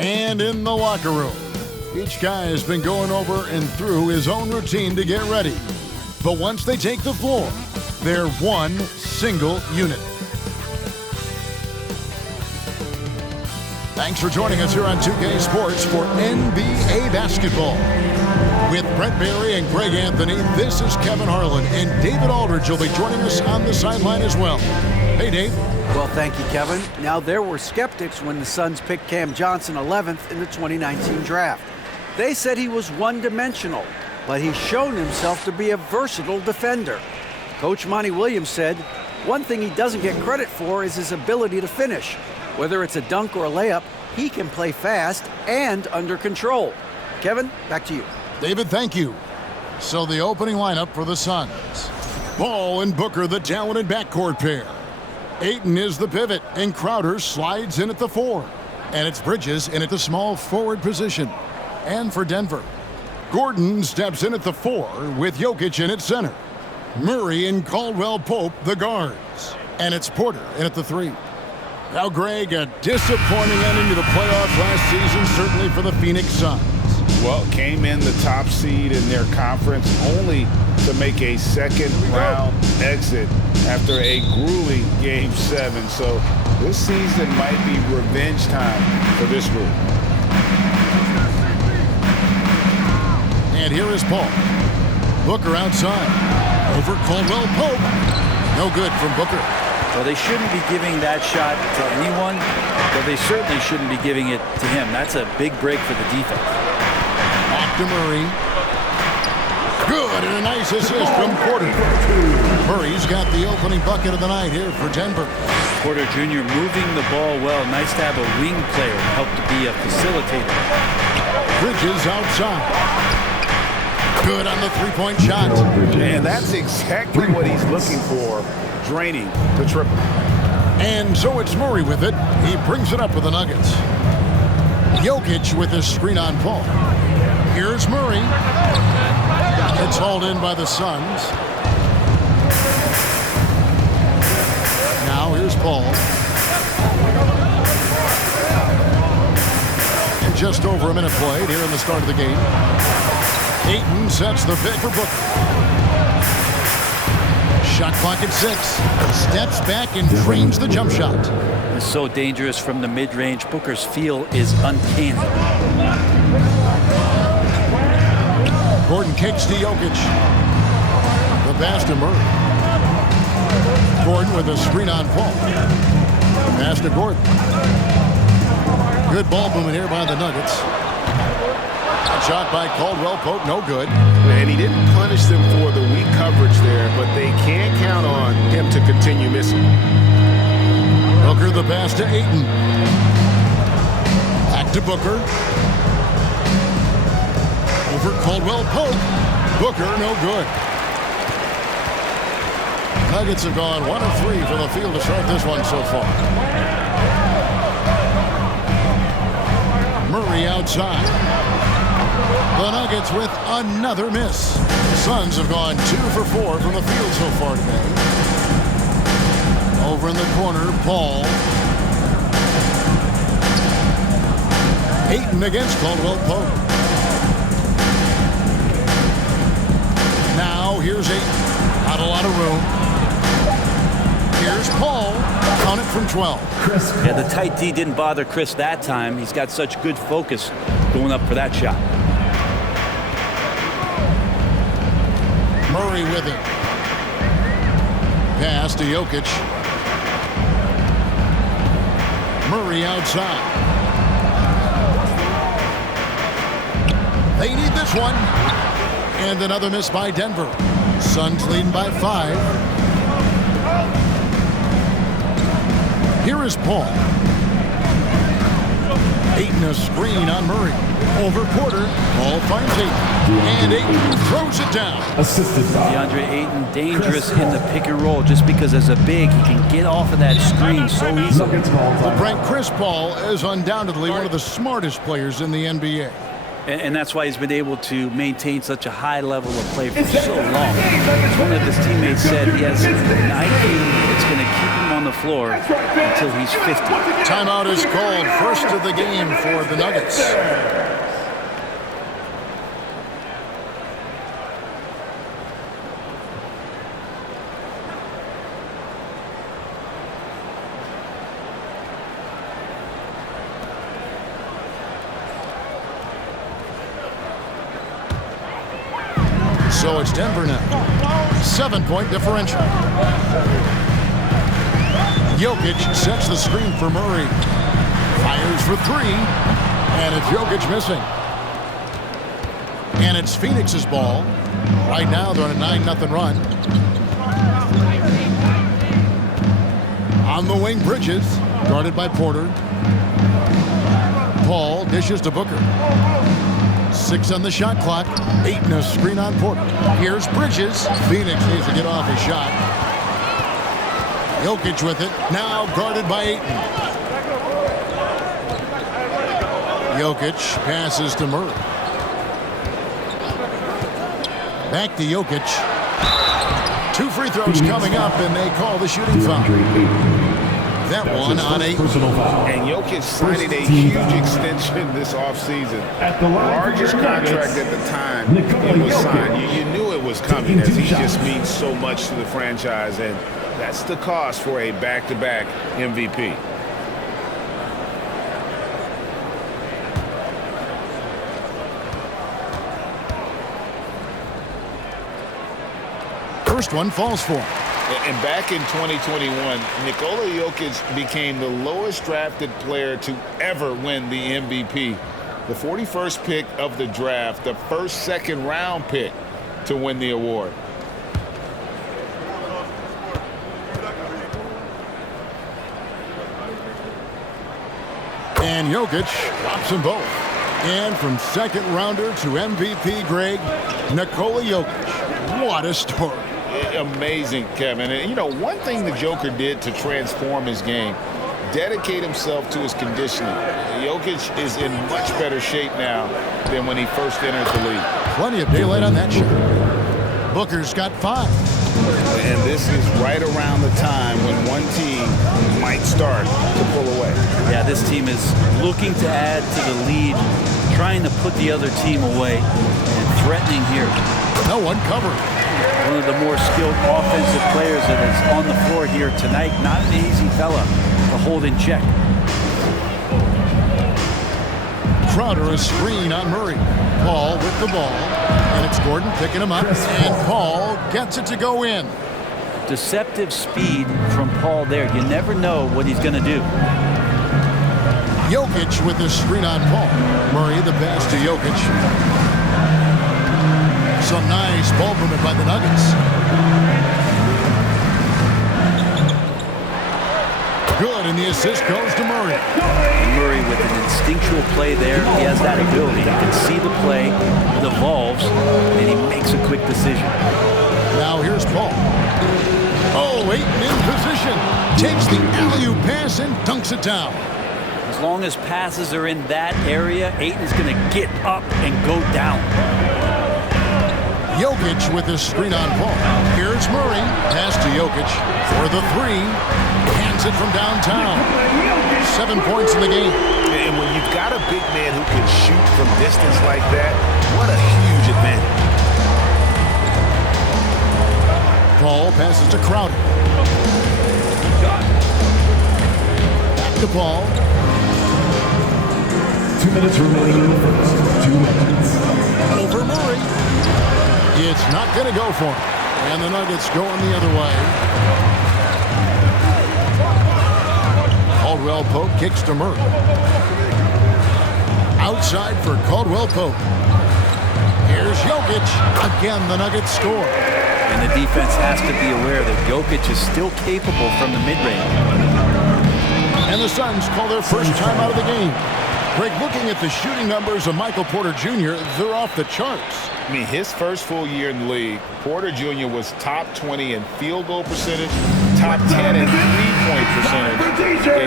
And in the locker room, each guy has been going over and through his own routine to get ready. But once they take the floor, they're one single unit. Thanks for joining us here on 2K Sports for NBA basketball. With Brent Barry and Greg Anthony, this is Kevin Harlan, and David Aldridge will be joining us on the sideline as well. Hey, Dave. Well, thank you, Kevin. Now, there were skeptics when the Suns picked Cam Johnson 11th in the 2019 draft. They said he was one-dimensional, but he's shown himself to be a versatile defender. Coach Monty Williams said, one thing he doesn't get credit for is his ability to finish. Whether it's a dunk or a layup, he can play fast and under control. Kevin, back to you. David, thank you. So the opening lineup for the Suns. Ball and Booker, the talented backcourt pair. Ayton is the pivot, and Crowder slides in at the 4. And it's Bridges in at the small forward position. And for Denver, Gordon steps in at the 4 with Jokic in at center. Murray and Caldwell-Pope, the guards. And it's Porter in at the 3. Now, Greg, a disappointing ending to the playoffs last season, certainly for the Phoenix Suns. Well, came in the top seed in their conference only to make a second-round exit after a grueling Game 7. So this season might be revenge time for this group. And here is Paul. Booker outside. Over Caldwell-Pope. No good from Booker. Well, they shouldn't be giving that shot to anyone, but they certainly shouldn't be giving it to him. That's a big break for the defense. Back to Murray. Good, and a nice assist from Porter. Murray's got the opening bucket of the night here for Denver. Porter Jr. moving the ball well. Nice to have a wing player to help to be a facilitator. Bridges outside. Good on the three-point shot. And that's exactly what he's looking for, draining the triple. And so it's Murray with it. He brings it up for the Nuggets. Jokic with his screen on Paul. Here's Murray. It's hauled in by the Suns. Now here's Paul. And just over a minute played here in the start of the game. Ayton sets the pick for Booker. Shot clock at 6. Steps back and drains the jump shot. It's so dangerous from the mid-range. Booker's feel is uncanny. Gordon kicks to Jokic. The pass to Murray. Gordon with a screen on Paul. Pass to Gordon. Good ball movement here by the Nuggets. Shot by Caldwell-Pope, no good. And he didn't punish them for the weak coverage there, but they can't count on him to continue missing. Booker the pass to Ayton. Back to Booker. Over Caldwell-Pope. Booker, no good. Nuggets have gone 1 of 3 from the field to start this one so far. Murray outside. The Nuggets with another miss. The Suns have gone 2 for 4 from the field so far today. Over in the corner, Paul. Ayton against Caldwell-Pope. Now here's Ayton. Not a lot of room. Here's Paul. Count it from 12. Yeah, the tight D didn't bother Chris that time. He's got such good focus going up for that shot. Murray with it. Pass to Jokic. Murray outside. They need this one. And another miss by Denver. Suns leading by 5. Here is Paul. Ayton a screen on Murray. Over Porter. Paul finds Ayton. And Ayton throws it down. Assisted by DeAndre Ayton, dangerous in the pick and roll just because as a big, he can get off of that screen so easily. Well, Brent, Chris Paul is undoubtedly one of the smartest players in the NBA. And that's why he's been able to maintain such a high level of play for so long. One of his teammates said he has an IQ that's going to keep him on the the floor until he's 50. Timeout is called. First of the game for the Nuggets. So it's Denver now. 7-point differential. Jokic sets the screen for Murray. Fires for three. And it's Jokic missing. And it's Phoenix's ball. Right now they're on a 9-0 run. On the wing, Bridges. Guarded by Porter. Paul dishes to Booker. 6 on the shot clock. 8 in a screen on Porter. Here's Bridges. Phoenix needs to get off his shot. Jokic with it. Now guarded by Ayton. Jokic passes to Murray. Back to Jokic. 2 free throws coming up, and they call the shooting foul. That one on Ayton. And Jokic signing a huge extension this offseason. Largest contract at the time it was signed. You knew it was coming, as he just means so much to the franchise, and that's the cost for a back-to-back MVP. First one falls for him. And back in 2021, Nikola Jokic became the lowest drafted player to ever win the MVP. The 41st pick of the draft, the first second-round pick to win the award. And Jokic drops them both. And from second rounder to MVP, Greg, Nikola Jokic. What a story. Amazing, Kevin. And, you know, one thing the Joker did to transform his game, dedicate himself to his conditioning. Jokic is in much better shape now than when he first entered the league. Plenty of daylight on that shot. Booker's got 5. And this is right around the time when one team might start to pull away. Yeah, this team is looking to add to the lead, trying to put the other team away, and threatening here. No one covered. One of the more skilled offensive players that is on the floor here tonight. Not an easy fella to hold in check. Crowder a screen on Murray. Paul with the ball. And it's Gordon picking him up. And Paul gets it to go in. Deceptive speed from Paul there. You never know what he's going to do. Jokic with the screen on Paul. Murray the pass to Jokic. Some nice ball movement by the Nuggets. Good, and the assist goes to Murray. And Murray with an instinctual play there. He has that ability. You can see the play, it evolves, and he makes a quick decision. Now here's Paul. Oh, Ayton in position. Takes the alley-oop pass and dunks it down. As long as passes are in that area, Ayton's going to get up and go down. Jokic with his screen on Paul. Here's Murray. Pass to Jokic for the 3. Hands it from downtown. 7 points in the game. And when you've got a big man who can shoot from distance like that, what a huge advantage. Paul passes to Crowder. Back to Paul. 2 minutes remaining in the first. 2 minutes. Over Murray. It's not going to go for him. And the Nuggets going the other way. Caldwell Pope kicks to Murray. Outside for Caldwell Pope. Here's Jokic. Again, the Nuggets score. And the defense has to be aware that Jokic is still capable from the mid-range. And the Suns call their first time out of the game. Greg, looking at the shooting numbers of Michael Porter Jr., they're off the charts. I mean, his first full year in the league, Porter Jr. was top 20 in field goal percentage, top 10 in three-point percentage.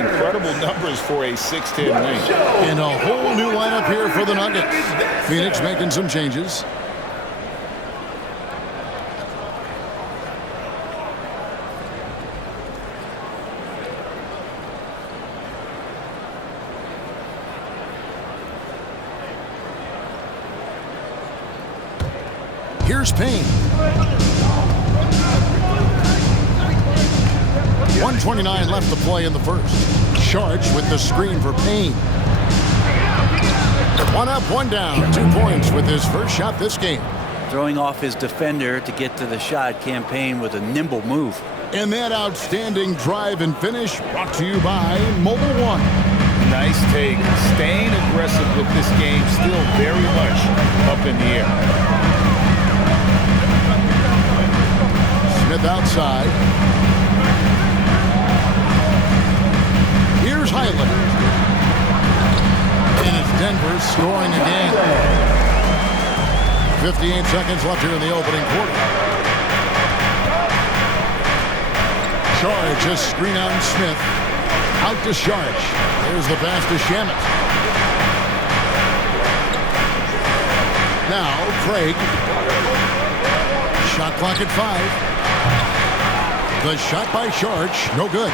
Incredible numbers for a 6'10 wing. And a whole new lineup here for the Nuggets. Phoenix making some changes. Here's Payne. 1:29 left to play in the first. Charge with the screen for Payne. One up, one down. 2 points with his first shot this game. Throwing off his defender to get to the shot. Campaign with a nimble move. And that outstanding drive and finish brought to you by Mobile One. Nice take. Staying aggressive with this game, still very much up in the air. Smith outside. Here's Highland. And it's Denver scoring again. 58 seconds left here in the opening quarter. Charge, a screen on Smith. Out to Charge. There's the pass to Shamet. Now, Craig. Shot clock at 5. The shot by Charge, no good.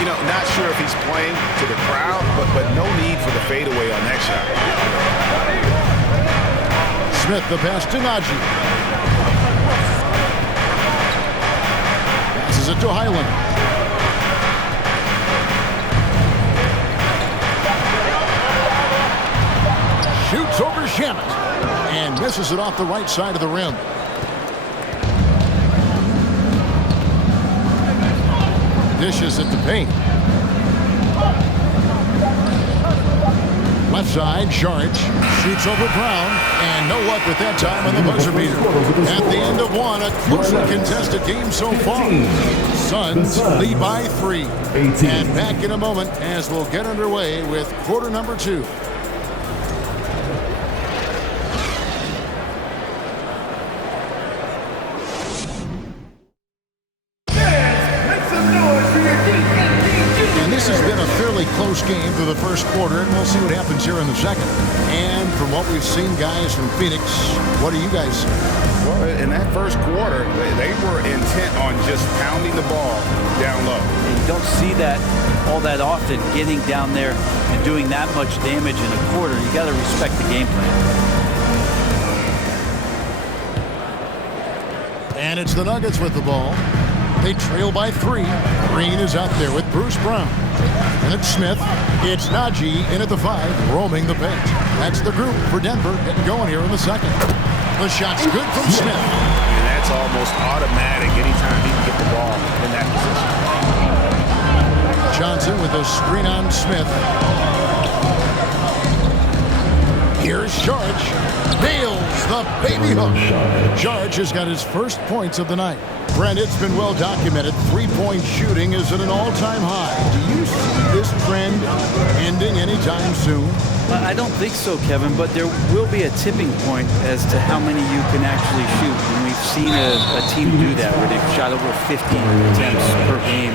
You know, not sure if he's playing to the crowd, but no need for the fadeaway on that shot. Smith, the pass to Najee. Passes it to Highland. Shoots over Shamet and misses it off the right side of the rim. Dishes it to Payne. Left side, Charge. Shoots over Brown. And no luck with that time on the buzzer beater. At the end of one, a closely contested game so far. Suns lead by 3. And back in a moment as we'll get underway with quarter number 2. Close game through the first quarter, and we'll see what happens here in the second. And from what we've seen, guys, from Phoenix, what do you guys see? Well, in that first quarter, they were intent on just pounding the ball down low. And you don't see that all that often, getting down there and doing that much damage in a quarter. You got to respect the game plan. And it's the Nuggets with the ball. They trail by 3. Green is out there with Bruce Brown. And it's Smith. It's Najee in at the 5, roaming the paint. That's the group for Denver getting going here in the second. The shot's good from Smith. And that's almost automatic anytime he can get the ball in that position. Johnson with a screen on Smith. Here's Charge. Nails the baby hook. Charge has got his first points of the night. Brent, it's been well documented. 3-point shooting is at an all-time high. Do you see this trend ending anytime soon? I don't think so, Kevin, but there will be a tipping point as to how many you can actually shoot. And we've seen a team do that where they've shot over 50 attempts per game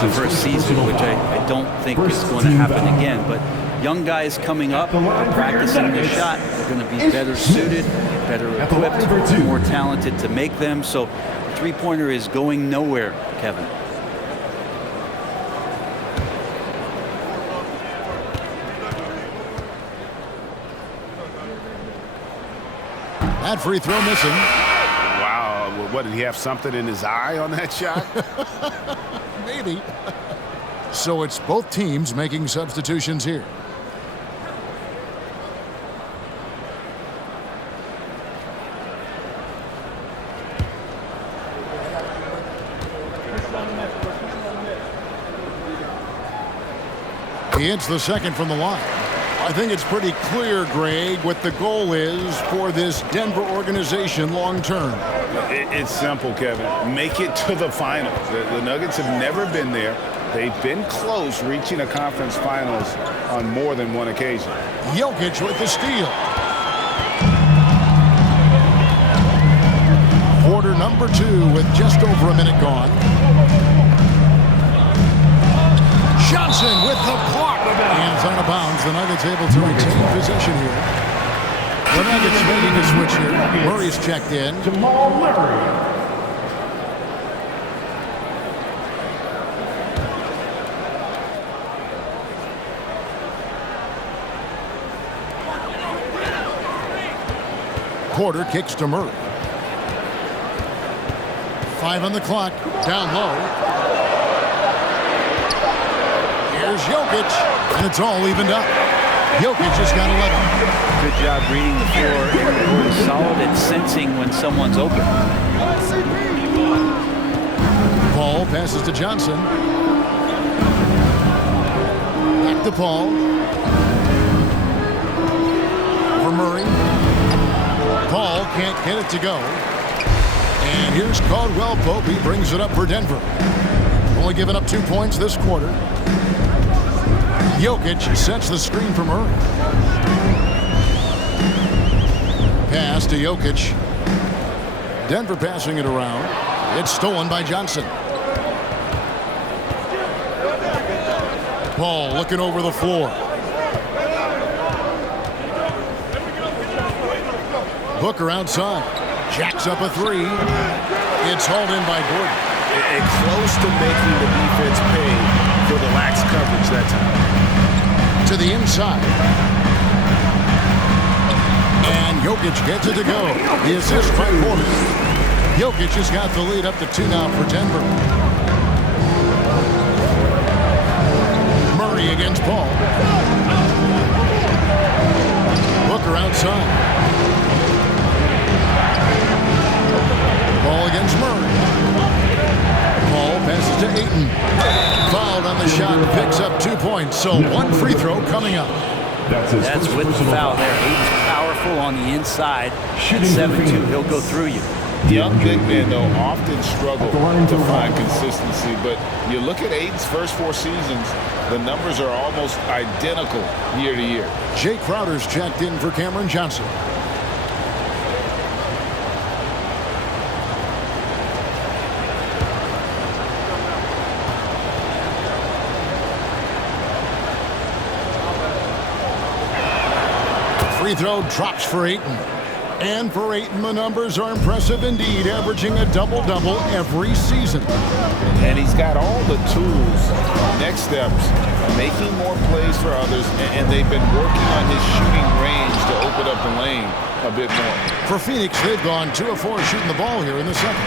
the first season, which I don't think is going to happen again. But young guys coming up, practicing their shot, they're going to be better suited, better equipped, more talented to make them. So the three-pointer is going nowhere, Kevin. That free throw missing. Wow, what, did he have something in his eye on that shot? Maybe. So it's both teams making substitutions here. He hits the second from the line. I think it's pretty clear, Greg, what the goal is for this Denver organization long term. It's simple, Kevin. Make it to the finals. The Nuggets have never been there. They've been close reaching a conference finals on more than one occasion. Jokic with the steal. Quarter number 2 with just over a minute gone. Johnson with the block. Hands out of bounds. The Nuggets able to retain possession here. The Nuggets making a switch here. Murray's checked in. Jamal Murray. Porter kicks to Murray. 5 on the clock. Down low. Here's Jokic, and it's all evened up. Jokic just got 11. Good job reading the floor. Aaron is solid at sensing when someone's open. Paul passes to Johnson. Back to Paul. For Murray. Paul can't get it to go. And here's Caldwell Pope. He brings it up for Denver. Only giving up 2 points this quarter. Jokic sets the screen for Murray. Pass to Jokic. Denver passing it around. It's stolen by Johnson. Paul looking over the floor. Booker outside. Jacks up a 3. It's hauled in by Gordon. And close to making the defense pay for the lax coverage that time. To the inside. And Jokic gets it to go. The assist by Porter. Jokic has got the lead up to 2 now for Denver. Murray against Paul. Booker outside. Paul against Murray. Paul passes to Ayton. Fouled on the shot, picks up 2 points. So 1 free throw coming up. That's his That's first with the personal foul foul. there. Ayton's powerful on the inside. At Shooting 7-2, for he'll go through you. Young big men, though, often struggle At the line to to find line. consistency. But you look at Aiden's first 4 seasons, the numbers are almost identical year to year. Jay Crowder's checked in for Cameron Johnson. Free throw drops for Ayton. And for Ayton, the numbers are impressive indeed, averaging a double-double every season. And he's got all the tools, next steps, making more plays for others, and they've been working on his shooting range to open up the lane a bit more. For Phoenix, they've gone 2 of 4 shooting the ball here in the second.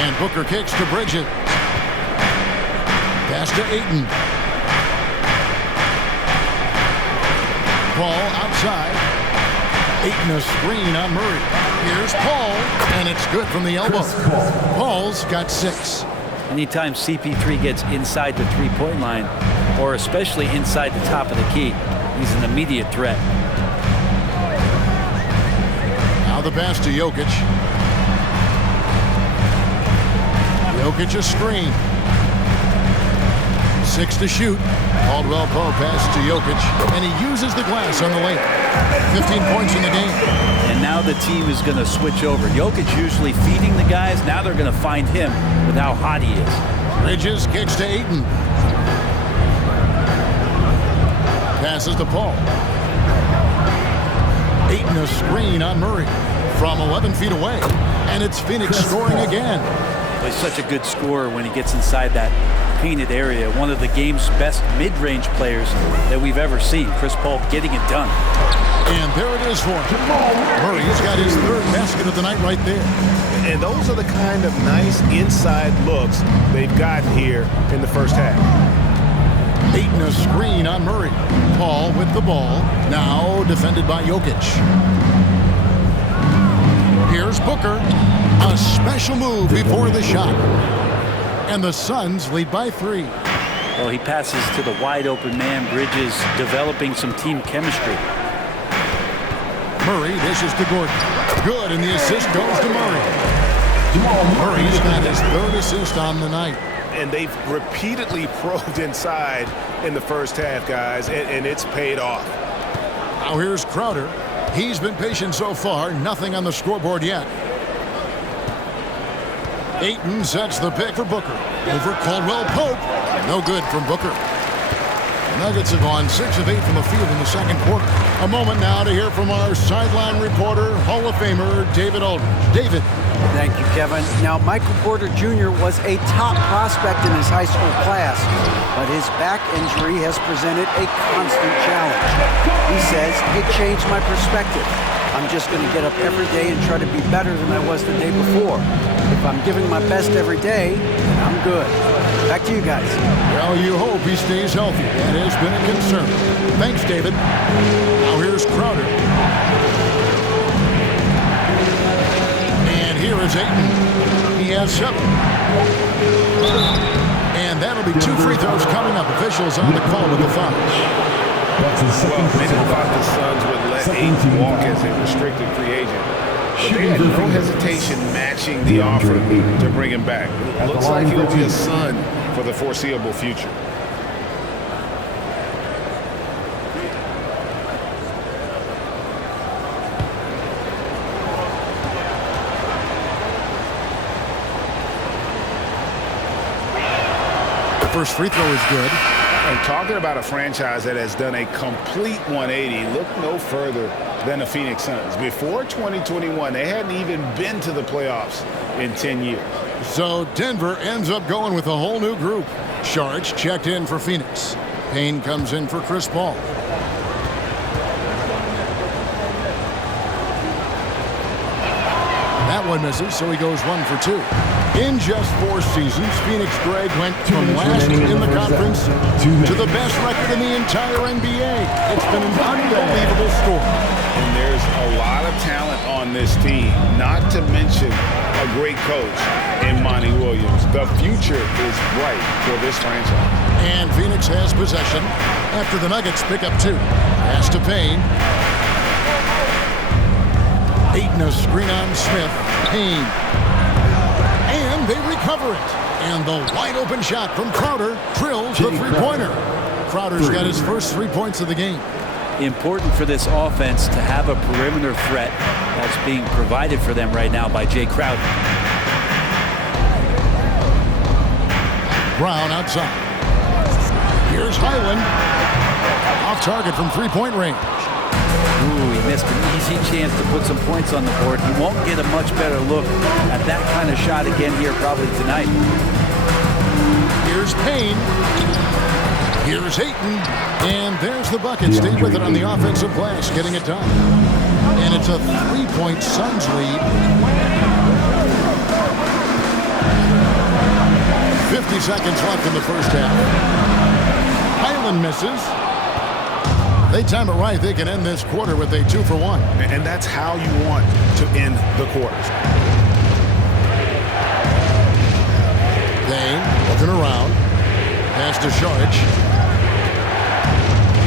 And Booker kicks to Bridges. Pass to Ayton. Paul outside. Ayton a screen on Murray. Here's Paul, and it's good from the elbow. Paul's got 6. Anytime CP3 gets inside the three-point line, or especially inside the top of the key, he's an immediate threat. Now the pass to Jokic. Jokic a screen. 6 to shoot. Caldwell Pope pass to Jokic, and he uses the glass on the layup. 15 points in the game. And now the team is going to switch over. Jokic usually feeding the guys. Now they're going to find him with how hot he is. Bridges kicks to Ayton. Passes to Paul. Ayton a screen on Murray from 11 feet away. And it's Phoenix scoring again. He's such a good scorer when he gets inside that painted area. One of the game's best mid-range players that we've ever seen. Chris Paul getting it done. And there it is for him. Murray's got his 3rd basket of the night right there. And those are the kind of nice inside looks they've gotten here in the first half. Ayton a screen on Murray. Paul with the ball. Now defended by Jokic. Here's Booker. A special move before the shot. And the Suns lead by 3. Well, he passes to the wide-open man. Bridges developing some team chemistry. Murray dishes to Gordon. Good, and the assist goes to Murray. Murray's got his 3rd assist on the night. And they've repeatedly probed inside in the first half, guys, and it's paid off. Now here's Crowder. He's been patient so far. Nothing on the scoreboard yet. Ayton sets the pick for Booker. Over Caldwell Pope. No good from Booker. The Nuggets have gone 6 of 8 from the field in the second quarter. A moment now to hear from our sideline reporter, Hall of Famer David Aldridge. David. Thank you, Kevin. Now, Michael Porter Jr. was a top prospect in his high school class, but his back injury has presented a constant challenge. He says, it changed my perspective. I'm just going to get up every day and try to be better than I was the day before. If I'm giving my best every day, I'm good. Back to you guys. Well, you hope he stays healthy. That has been a concern. Thanks, David. Now here's Crowder. And here is Ayton. He has 7. And that'll be 2 free throws coming up. Officials on the call with the foul. Well, many thought the Suns would let Ayton walk as a restricted free agent. But they had no hesitation matching the offer to bring him back. Looks like he'll be a Sun for the foreseeable future. First free throw is good. And talking about a franchise that has done a complete 180, look no further than the Phoenix Suns. Before 2021, they hadn't even been to the playoffs in 10 years. So Denver ends up going with a whole new group. Sharge checked in for Phoenix. Payne comes in for Chris Paul. That one misses, so he goes 1 for 2. In just 4 seasons, Phoenix Greg went from last in the conference to the best record in the entire NBA. It's been an unbelievable story. And there's a lot of talent on this team, not to mention a great coach in Monty Williams. The future is bright for this franchise. And Phoenix has possession after the Nuggets pick up 2. Pass to Payne. Ayton a screen on Smith. Payne. And they recover it. And the wide open shot from Crowder drills the three-pointer. Crowder's got his first 3 points of the game. Important for this offense to have a perimeter threat that's being provided for them right now by Jay Crowder. Brown outside. Here's Highland. Off target from three-point range. Ooh, he missed an easy chance to put some points on the board. He won't get a much better look at that kind of shot again here probably tonight. Here's Payne. Here's Ayton. And there's the bucket. Stay with it on the offensive glass, getting it done. And it's a 3-point Suns lead. 50 seconds left in the first half. Highland misses. They time it right. They can end this quarter with a 2 for 1. And that's how you want to end the quarters. Dane looking around. Pass to Sharge.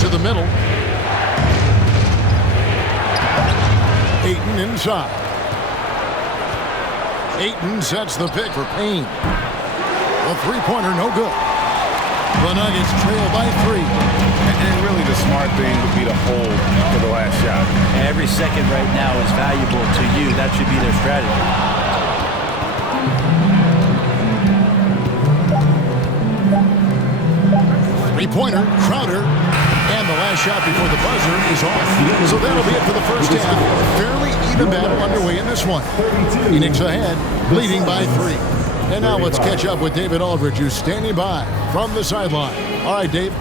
To the middle. Ayton inside. Ayton sets the pick for Payne. A three-pointer, no good. The Nuggets trail by 3. And really the smart thing would be to hold for the last shot. Every second right now is valuable to you. That should be their strategy. Three-pointer, Crowder. And the last shot before the buzzer is off. So that'll be it for the first half. Fairly even battle underway in this one. Phoenix ahead, leading by 3. And now let's catch up with David Aldridge, who's standing by from the sideline. All right, Dave.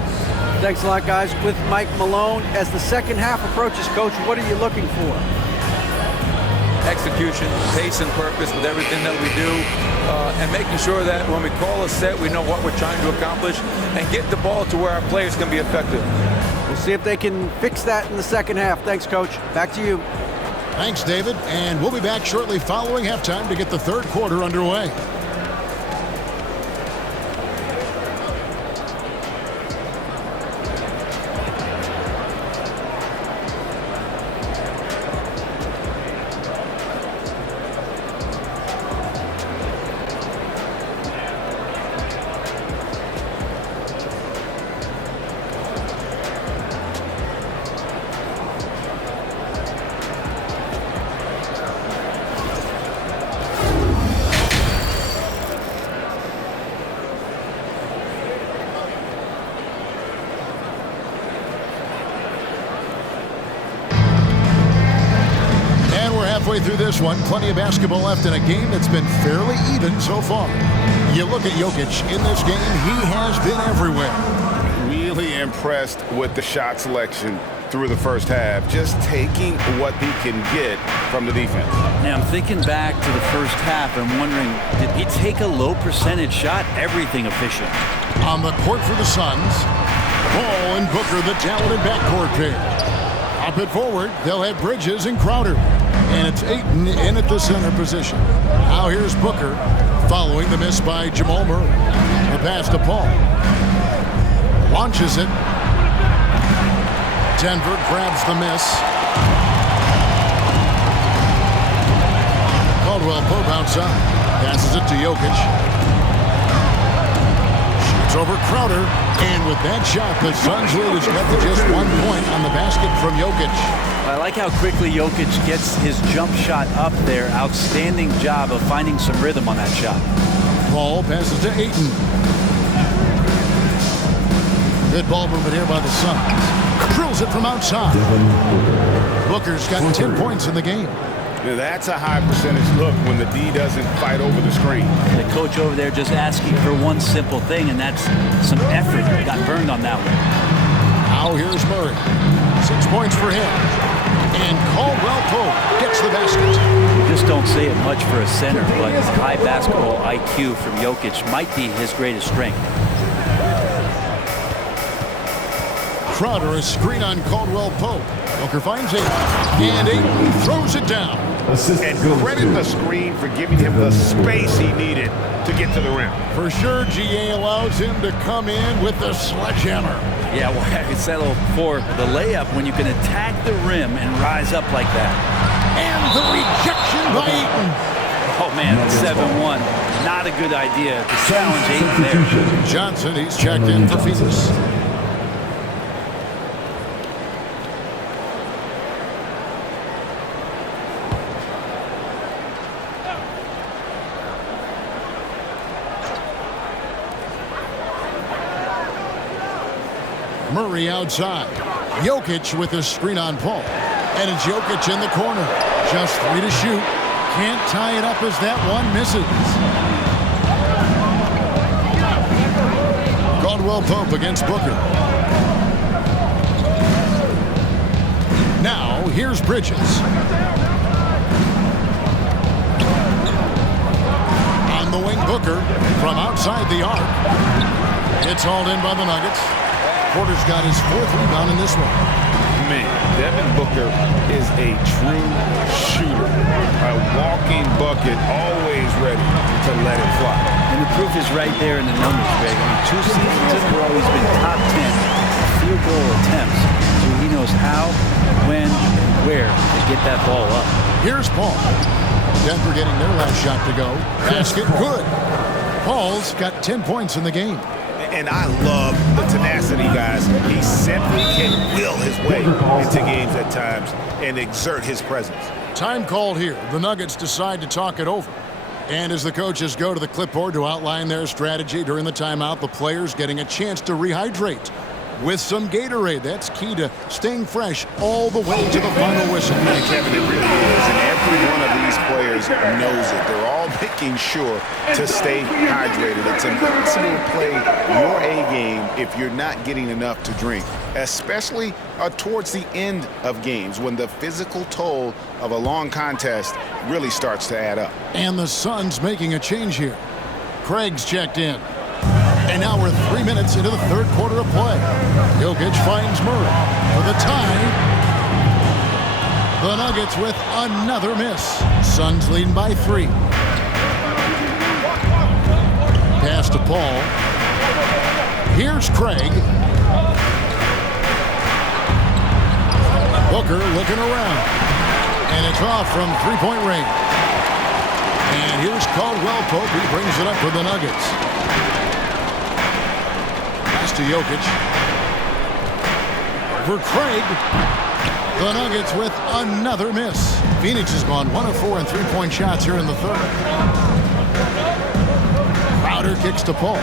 Thanks a lot, guys. With Mike Malone, as the second half approaches, Coach, what are you looking for? Execution, pace and purpose with everything that we do, and making sure that when we call a set, we know what we're trying to accomplish and get the ball to where our players can be effective. We'll see if they can fix that in the second half. Thanks, Coach. Back to you. Thanks, David. And we'll be back shortly following halftime to get the third quarter underway. Halfway through this one, plenty of basketball left in a game that's been fairly even so far. You look at Jokic in this game, he has been everywhere. Really impressed with the shot selection through the first half, just taking what he can get from the defense. Now, I'm thinking back to the first half and wondering, did he take a low percentage shot? Everything efficient. On the court for the Suns, Paul and Booker, the talented backcourt pair. Up it forward, they'll have Bridges and Crowder. And it's Ayton in at the center position. Now here's Booker, following the miss by Jamal Murray. The pass to Paul. Launches it. Denver grabs the miss. Caldwell Pope outside. Passes it to Jokic. Shoots over Crowder. And with that shot, the Suns lead is cut to just 1 point on the basket from Jokic. I like how quickly Jokic gets his jump shot up there. Outstanding job of finding some rhythm on that shot. Paul passes to Ayton. Good ball movement here by the Suns. Drills it from outside. Booker's got 10 points in the game. Now that's a high percentage look when the D doesn't fight over the screen. The coach over there just asking for one simple thing, and that's some effort. Got burned on that one. Now here's Murray. 6 points for him. And Caldwell Pope gets the basket. You just don't say it much for a center, but high basketball IQ from Jokic might be his greatest strength. Crowder, a screen on Caldwell Pope. Booker finds Ayton. And Ayton throws it down. And credit the screen for giving him the space he needed to get to the rim. For sure, GA allows him to come in with the sledgehammer. Yeah, well, I could settle for the layup when you can attack the rim and rise up like that. And the rejection by Ayton. Oh, man, it's 7-1. Not a good idea to challenge Ayton there. Johnson, he's checked in for Phoenix. Murray outside. Jokic with his screen on Paul. And it's Jokic in the corner. Just 3 to shoot. Can't tie it up as that one misses. Caldwell Pope against Booker. Now, here's Bridges. On the wing, Booker from outside the arc. It's hauled in by the Nuggets. Porter's got his 4th rebound in this one. Man, Devin Booker is a true shooter. A walking bucket, always ready to let it fly. And the proof is right there in the numbers, Greg. I mean, 2 seasons in a row, he's been top 10 field goal attempts. So he knows how, when, and where to get that ball up. Here's Paul. Denver getting their last shot to go. Basket good. Paul's got 10 points in the game. And I love the tenacity, guys. He simply can will his way into games at times and exert his presence. Time called here. The Nuggets decide to talk it over. And as the coaches go to the clipboard to outline their strategy during the timeout, the players getting a chance to rehydrate with some Gatorade. That's key to staying fresh all the way to the final whistle. And Kevin, it really is. And every one of these players knows it. They're all making sure to stay hydrated. It's impossible to play your A game if you're not getting enough to drink, especially towards the end of games when the physical toll of a long contest really starts to add up. And the Suns making a change here. Craig's checked in. And now we're 3 minutes into the 3rd quarter of play. Jokic finds Murray for the tie. The Nuggets with another miss. Suns leading by 3. Pass to Paul. Here's Craig. Booker looking around. And it's off from 3-point range. And here's Caldwell Pope. He brings it up for the Nuggets. To Jokic. For Craig. The Nuggets with another miss. Phoenix has gone 1 of 4 in 3-point shots here in the 3rd. Crowder kicks to Paul.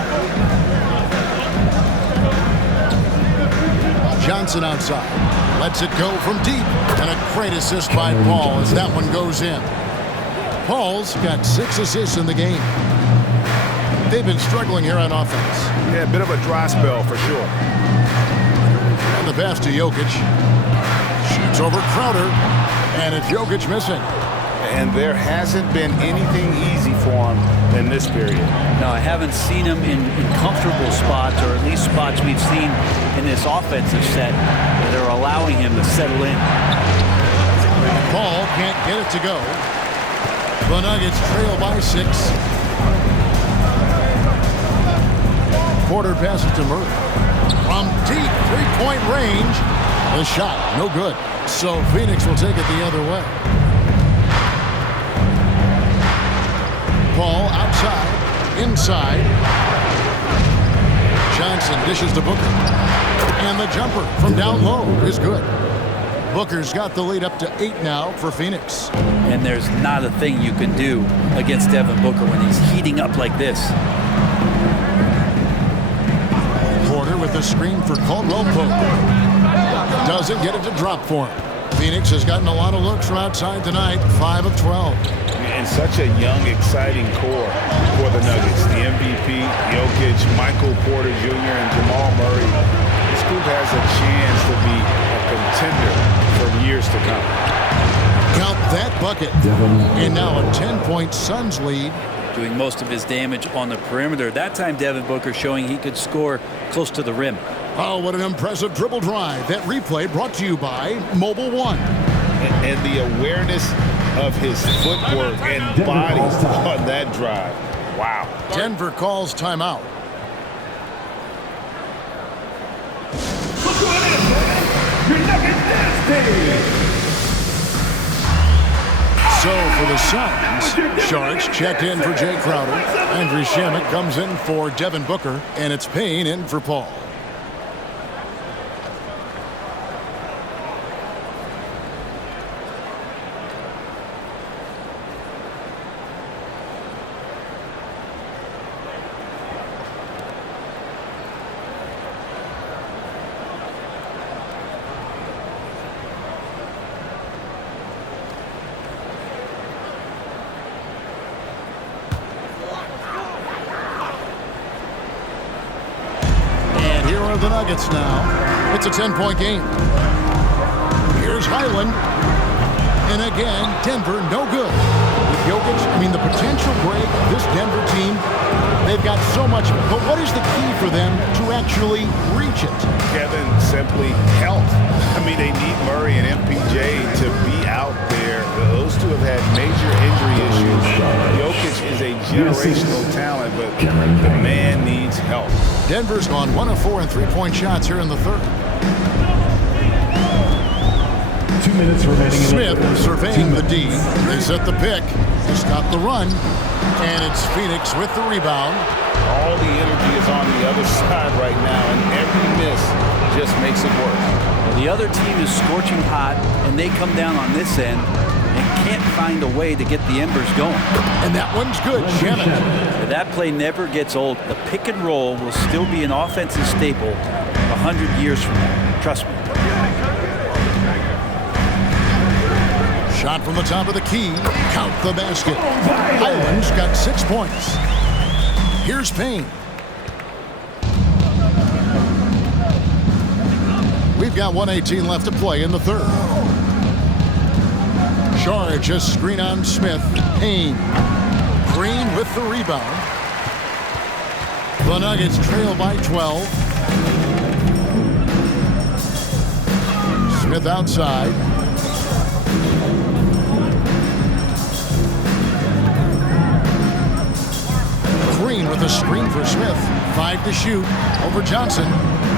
Johnson outside. Lets it go from deep. And a great assist by Paul as that one goes in. Paul's got 6 assists in the game. They've been struggling here on offense. Yeah, a bit of a dry spell for sure. the pass to Jokic. Shoots over Crowder, and it's Jokic missing. And there hasn't been anything easy for him in this period. No, I haven't seen him in comfortable spots, or at least spots we've seen in this offensive set that are allowing him to settle in. Paul can't get it to go. The Nuggets trail by 6. Porter passes to Murray. From deep three-point range, the shot, no good. So Phoenix will take it the other way. Paul outside, inside. Johnson dishes to Booker. And the jumper from down low is good. Booker's got the lead up to 8 now for Phoenix. And there's not a thing you can do against Devin Booker when he's heating up like this. Porter with the screen for Caldwell Pope. Doesn't get it to drop for him. Phoenix has gotten a lot of looks from outside tonight, 5 of 12. And such a young, exciting core for the Nuggets. The MVP, Jokic, Michael Porter Jr., and Jamal Murray. This group has a chance to be a contender for years to come. Count that bucket. And now a 10-point Suns lead. Doing most of his damage on the perimeter. That time Devin Booker showing he could score close to the rim. Oh, what an impressive dribble drive. That replay brought to you by Mobile One. And the awareness of his footwork and body on that drive. Wow. Denver calls timeout. So for the Suns, Sharks checked in for Jay Crowder. Andrew Shamet comes in for Devin Booker, and it's Payne in for Paul. The Nuggets now. It's a 10-point game. Here's Highland. And again, Denver no good. With Jokic, the potential break, this Denver team, they've got so much. But what is the key for them to actually reach it? Kevin, simply health. They need Murray and MPJ to be out there. Those two have had major injury issues. Jokic is a generational talent, but the man needs help. Denver's gone 1 of 4 in three-point shots here in the third. 2 minutes remaining. Smith surveying the D. They set the pick to stop the run. And it's Phoenix with the rebound. All the energy is on the other side right now, and every miss just makes it worse. The other team is scorching hot, and they come down on this end and can't find a way to get the embers going. And that one's good. Shamet. That play never gets old. The pick and roll will still be an offensive staple 100 years from now. Trust me. Shot from the top of the key. Count the basket. Highland's got 6 points. Here's Payne. We've got 1:18 left to play in the third. Charge a screen on Smith. Payne. Green with the rebound. The Nuggets trail by 12. Smith outside. Green with a screen for Smith. 5 to shoot. Over Johnson.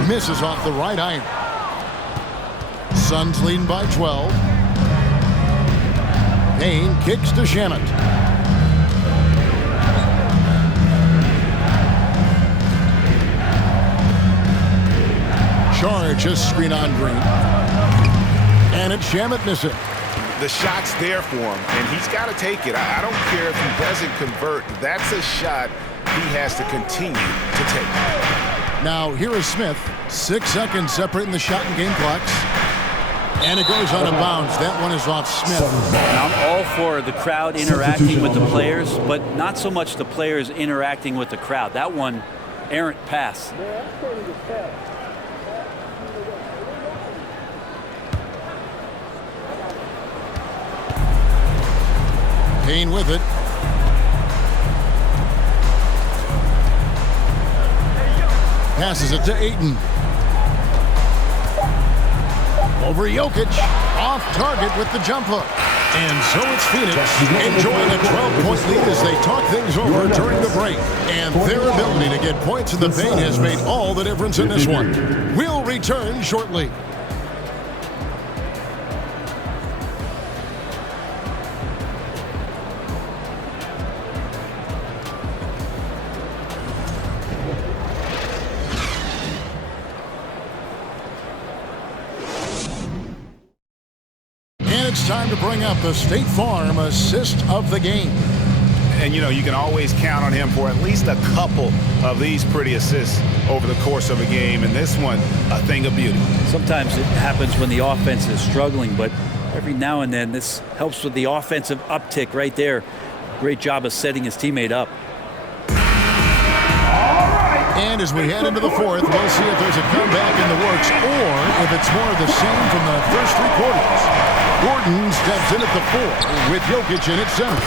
Misses off the right iron. Suns leading by 12. Payne kicks to Shamet. Charge a screen on Green. And it's Shamet missing. The shot's there for him, and he's got to take it. I don't care if he doesn't convert. That's a shot he has to continue to take. Now, here is Smith. 6 seconds separating the shot and game clocks. And it goes out of bounds. That one is off Smith. I'm all for the crowd interacting with the players, but not so much the players interacting with the crowd. That one, errant pass. Payne with it. Passes it to Ayton. Over Jokic. Off target with the jump hook. And so it's Phoenix enjoying a 12-point lead as they talk things over during the break. And their ability to get points in the paint has made all the difference in this one. We'll return shortly. It's time to bring up the State Farm assist of the game. And, you know, you can always count on him for at least a couple of these pretty assists over the course of a game. And this one, a thing of beauty. Sometimes it happens when the offense is struggling, but every now and then this helps with the offensive uptick right there. Great job of setting his teammate up. And as we head into the fourth, we'll see if there's a comeback in the works or if it's more of the same from the first three quarters. Gordon steps in at the 4 with Jokic in at center.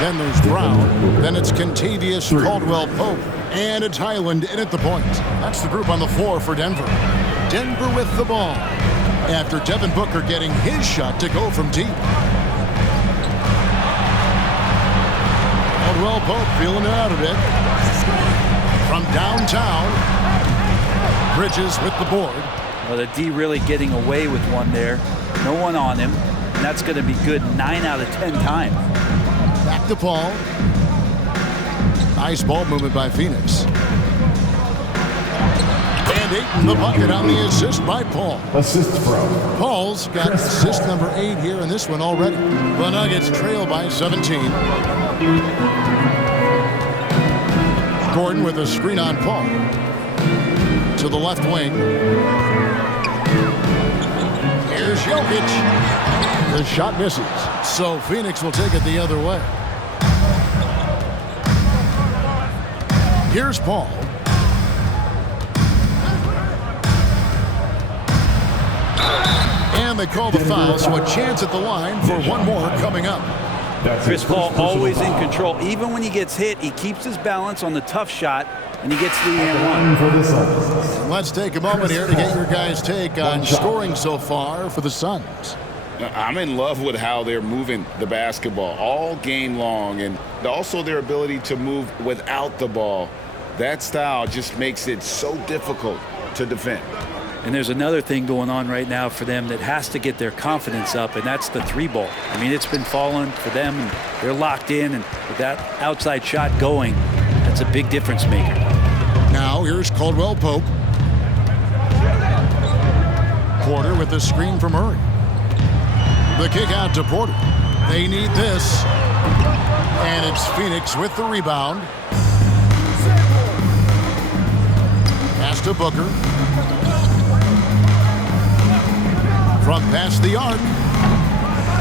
Then there's Brown. Then it's Kentavious Caldwell-Pope. And it's Highland in at the point. That's the group on the floor for Denver. Denver with the ball after Devin Booker getting his shot to go from deep. Caldwell-Pope feeling it out a bit. From downtown, Bridges with the board. Well, the D really getting away with one there. No one on him. And that's going to be good 9 out of 10 times. Back to Paul. Nice ball movement by Phoenix. And Ayton the bucket on the assist by Paul. Assist from Paul's got assist number 8 here in this one already. The Nuggets trail by 17. Gordon with a screen on Paul. To the left wing. Here's Jokic. The shot misses. So Phoenix will take it the other way. Here's Paul. And they call the foul, so a chance at the line for one more coming up. Chris Paul always in control. Even when he gets hit, he keeps his balance on the tough shot, and he gets the and one. Let's take a moment here to get your guys' take on scoring so far for the Suns. I'm in love with how they're moving the basketball all game long, and also their ability to move without the ball. That style just makes it so difficult to defend. And there's another thing going on right now for them that has to get their confidence up, and that's the 3-ball. I mean, it's been falling for them, and they're locked in, and with that outside shot going, that's a big difference maker. Now here's Caldwell-Pope. Porter with the screen from Murray. The kick out to Porter. They need this. And it's Phoenix with the rebound. Pass to Booker. From past the arc.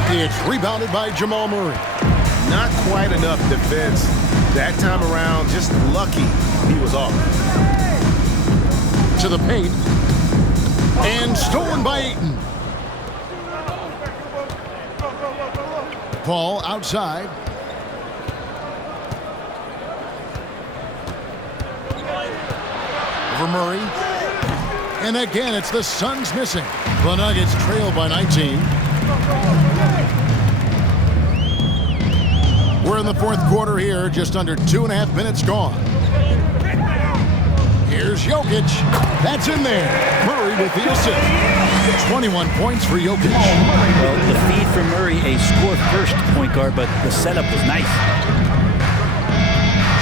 It's rebounded by Jamal Murray. Not quite enough defense that time around. Just lucky he was off. To the paint. And stolen by Ayton. Paul outside. Over Murray. And again, it's the Suns missing. The Nuggets trail by 19. We're in the fourth quarter here, just under 2.5 minutes gone. Here's Jokic. That's in there. Murray with the assist. 21 points for Jokic. Well, the feed for Murray, a score-first point guard, but the setup was nice.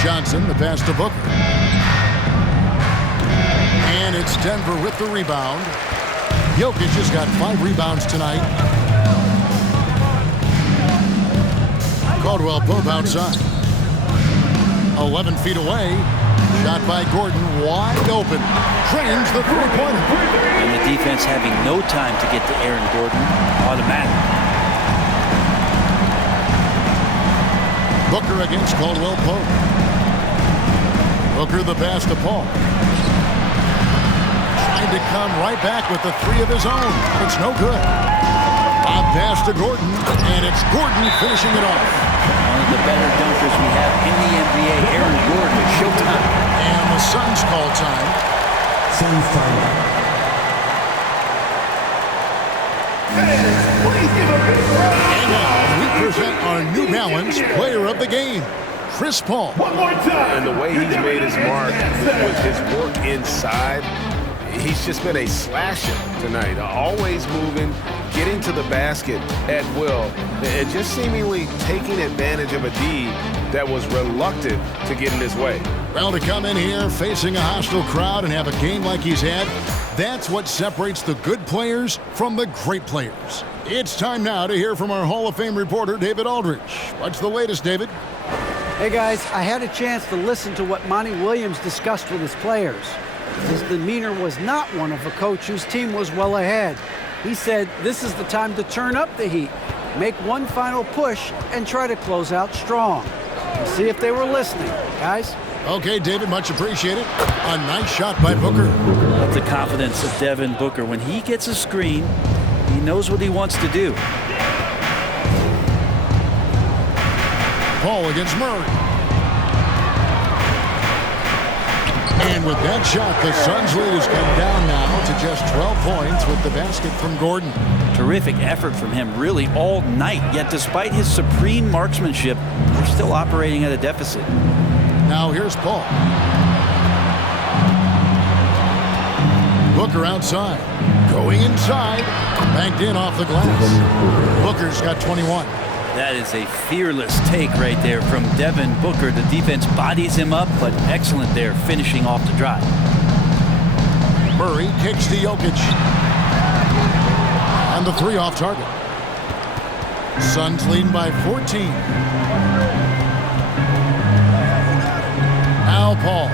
Johnson, the pass to Booker. And it's Denver with the rebound. Jokic has got 5 rebounds tonight. Caldwell-Pope outside. 11 feet away. Shot by Gordon, wide open. Drains the three-pointer. And the defense having no time to get to Aaron Gordon. Automatic. Booker against Caldwell-Pope. Booker the pass to Paul. Trying to come right back with the 3 of his own. It's no good. A pass to Gordon, and it's Gordon finishing it off. One of the better dunkers we have in the NBA, Aaron Gordon. Showtime. And the Suns call time. Suns time. And now we present our New Balance Player of the Game, Chris Paul. One more time. And the way he's made his mark with his work inside, he's just been a slasher tonight. Always moving, getting to the basket at will, and just seemingly taking advantage of a D that was reluctant to get in his way. Well, to come in here facing a hostile crowd and have a game like he's had, that's what separates the good players from the great players. It's time now to hear from our Hall of Fame reporter, David Aldridge. What's the latest, David? Hey guys, I had a chance to listen to what Monty Williams discussed with his players. His demeanor was not one of a coach whose team was well ahead. He said this is the time to turn up the heat, make one final push, and try to close out strong. We'll see if they were listening, guys. Okay, David, much appreciated. A nice shot by Booker. Love the confidence of Devin Booker. When he gets a screen, he knows what he wants to do. Paul against Murray. And with that shot, the Suns' lead has come down now to just 12 points with the basket from Gordon. Terrific effort from him really all night, yet despite his supreme marksmanship, they're still operating at a deficit. Now here's Paul. Booker outside. Going inside. Banked in off the glass. Booker's got 21. That is a fearless take right there from Devin Booker. The defense bodies him up, but excellent there, finishing off the drive. Murray kicks to Jokic. And the three off target. Suns leading by 14. Now Paul.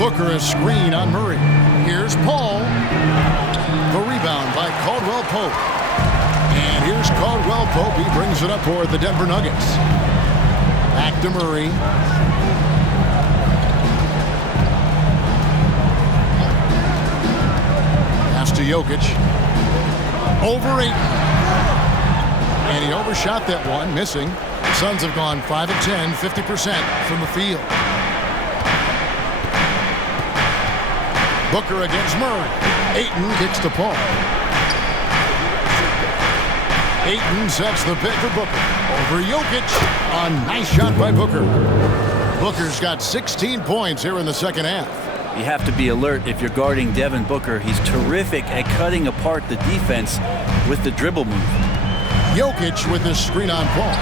Booker a screen on Murray. Here's Paul. The rebound by Caldwell Pope. And here's Caldwell Pope. He brings it up for the Denver Nuggets. Back to Murray. Pass to Jokic. Over 8. And he overshot that one, missing. The Suns have gone 5 of 10, 50% from the field. Booker against Murray. Ayton kicks to Paul. Ayton sets the pick for Booker. Over Jokic. A nice shot by Booker. Booker's got 16 points here in the second half. You have to be alert if you're guarding Devin Booker. He's terrific at cutting apart the defense with the dribble move. Jokic with the screen on Paul.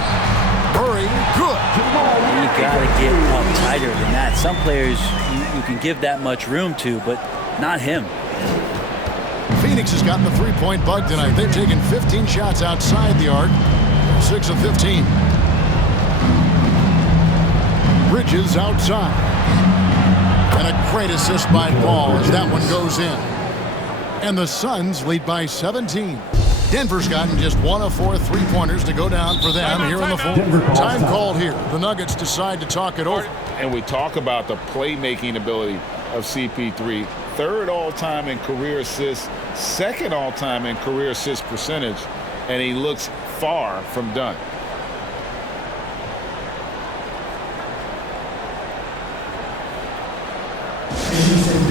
Murray, good. You got to get up tighter than that. Some players you can give that much room to, but not him. Phoenix has gotten the three-point bug tonight. They've taken 15 shots outside the arc, 6 of 15. Bridges outside. And a great assist by Paul as that one goes in. And the Suns lead by 17. Denver's gotten just 1 of 4 three-pointers to go down for them here in the fourth. Time called here. The Nuggets decide to talk it over. And we talk about the playmaking ability of CP3. 3rd all-time in career assists, 2nd all-time in career assist percentage, and he looks far from done.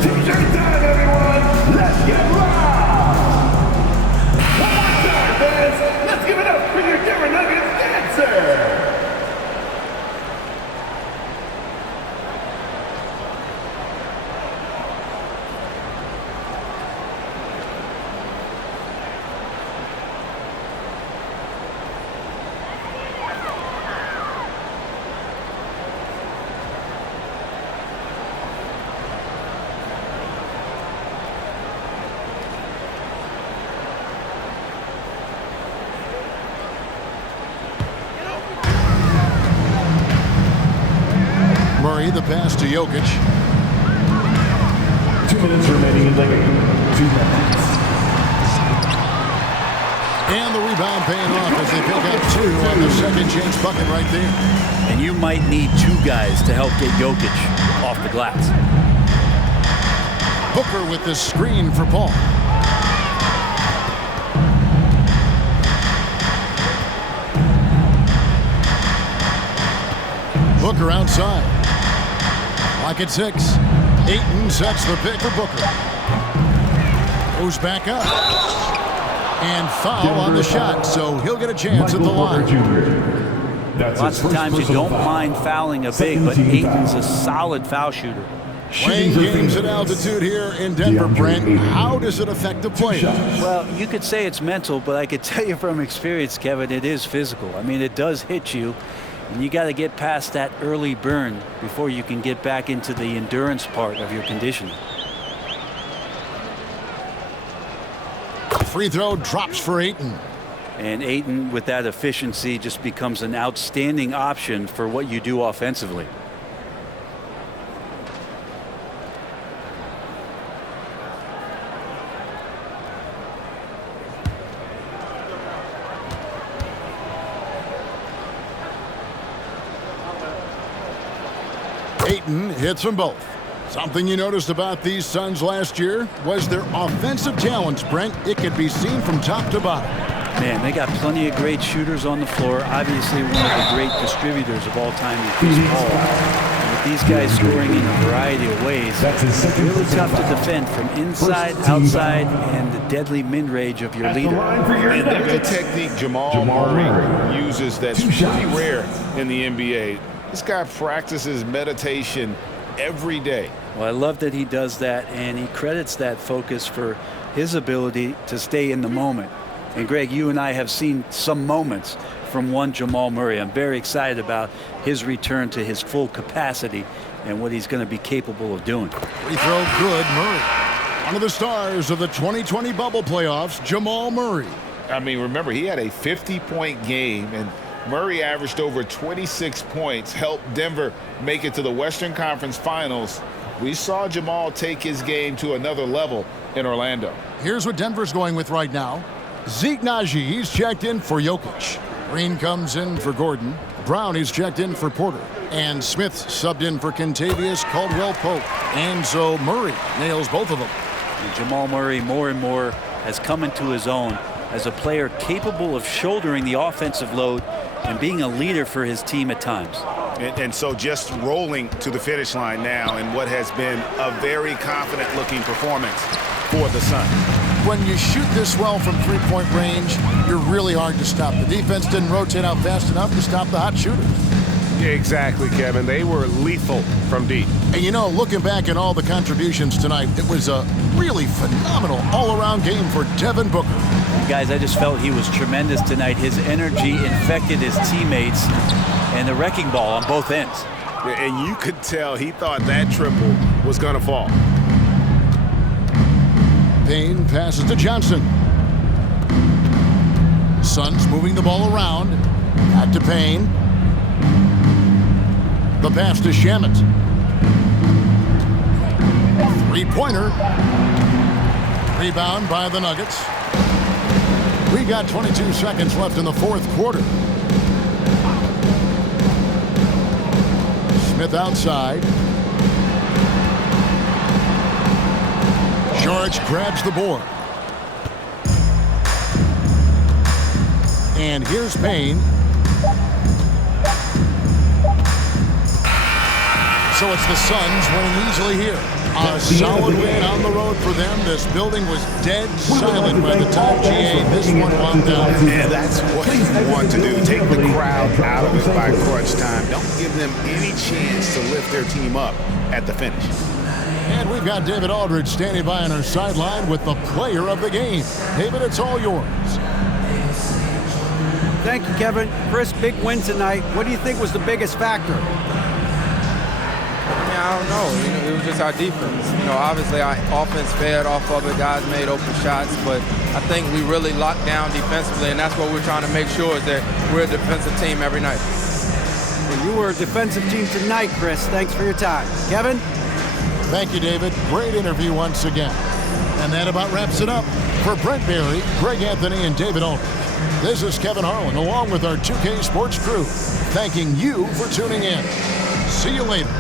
T-shirt time, everyone! Let's get wild! One more time, fans! Let's give it up for your Denver Nuggets dancer! Murray, the pass to Jokic. 2 minutes remaining in the game. 2 minutes. And the rebound paying off as they pick up 2 on the second chance bucket right there. And you might need 2 guys to help get Jokic off the glass. Booker with the screen for Paul. Booker outside. Lock at 6. Ayton sets the pick for Booker. Goes back up. And foul on the shot, so he'll get a chance at the line. Lots of times you don't mind fouling a big, but Ayton's a solid foul shooter. Playing games at altitude here in Denver, Brent, how does it affect the players? Well, you could say it's mental, but I could tell you from experience, Kevin, it is physical. I mean, it does hit you, and you got to get past that early burn before you can get back into the endurance part of your conditioning. Free throw drops for Ayton. And Ayton, with that efficiency, just becomes an outstanding option for what you do offensively. Ayton hits them both. Something you noticed about these Suns last year was their offensive talents, Brent. It could be seen from top to bottom. Man, they got plenty of great shooters on the floor. Obviously, one of the great distributors of all time is Chris Paul. And with these guys scoring in a variety of ways, it's really tough to defend from inside, outside, and the deadly mid-range of your leader. And there's a technique Jamal Murray uses that's pretty rare in the NBA. This guy practices meditation every day. Well, I love that he does that, and he credits that focus for his ability to stay in the moment. And Greg, you and I have seen some moments from one Jamal Murray. I'm very excited about his return to his full capacity and what he's going to be capable of doing. Free throw good, Murray. One of the stars of the 2020 bubble playoffs, Jamal Murray. I mean, remember, he had a 50-point game, and Murray averaged over 26 points, helped Denver make it to the Western Conference Finals. We saw Jamal take his game to another level in Orlando. Here's what Denver's going with right now. Zeke Naji, he's checked in for Jokic. Green comes in for Gordon. Brown, he's checked in for Porter. And Smith subbed in for Kentavious Caldwell-Pope. And so Murray nails both of them. And Jamal Murray more and more has come into his own as a player capable of shouldering the offensive load and being a leader for his team at times. And so just rolling to the finish line now in what has been a very confident-looking performance for the Suns. When you shoot this well from three-point range, you're really hard to stop. The defense didn't rotate out fast enough to stop the hot shooters. Yeah, exactly, Kevin. They were lethal from deep. And you know, looking back at all the contributions tonight, it was a really phenomenal all-around game for Devin Booker. Guys, I just felt he was tremendous tonight. His energy infected his teammates and the wrecking ball on both ends. And you could tell he thought that triple was going to fall. Payne passes to Johnson. Suns moving the ball around. Back to Payne. The pass to Shamet. Three-pointer. Rebound by the Nuggets. We got 22 seconds left in the fourth quarter. Smith outside. George grabs the board. And here's Payne. So it's the Suns winning easily here. A solid win on the road for them. This building was dead silent by the time GA this one wound down. And that's what you want to do. Take the crowd out of it by crunch time. Don't give them any chance to lift their team up at the finish. And we've got David Aldridge standing by on our sideline with the player of the game. David, it's all yours. Thank you, Kevin. Chris, big win tonight. What do you think was the biggest factor? I don't know. It was just our defense. Obviously our offense fed off of it. Guys made open shots, but I think we really locked down defensively, and that's what we're trying to make sure is that we're a defensive team every night. Well, you were a defensive team tonight, Chris. Thanks for your time. Kevin? Thank you, David. Great interview once again. And that about wraps it up. For Brent Barry, Greg Anthony, and David Aldridge, this is Kevin Harlan along with our 2K Sports crew, thanking you for tuning in. See you later.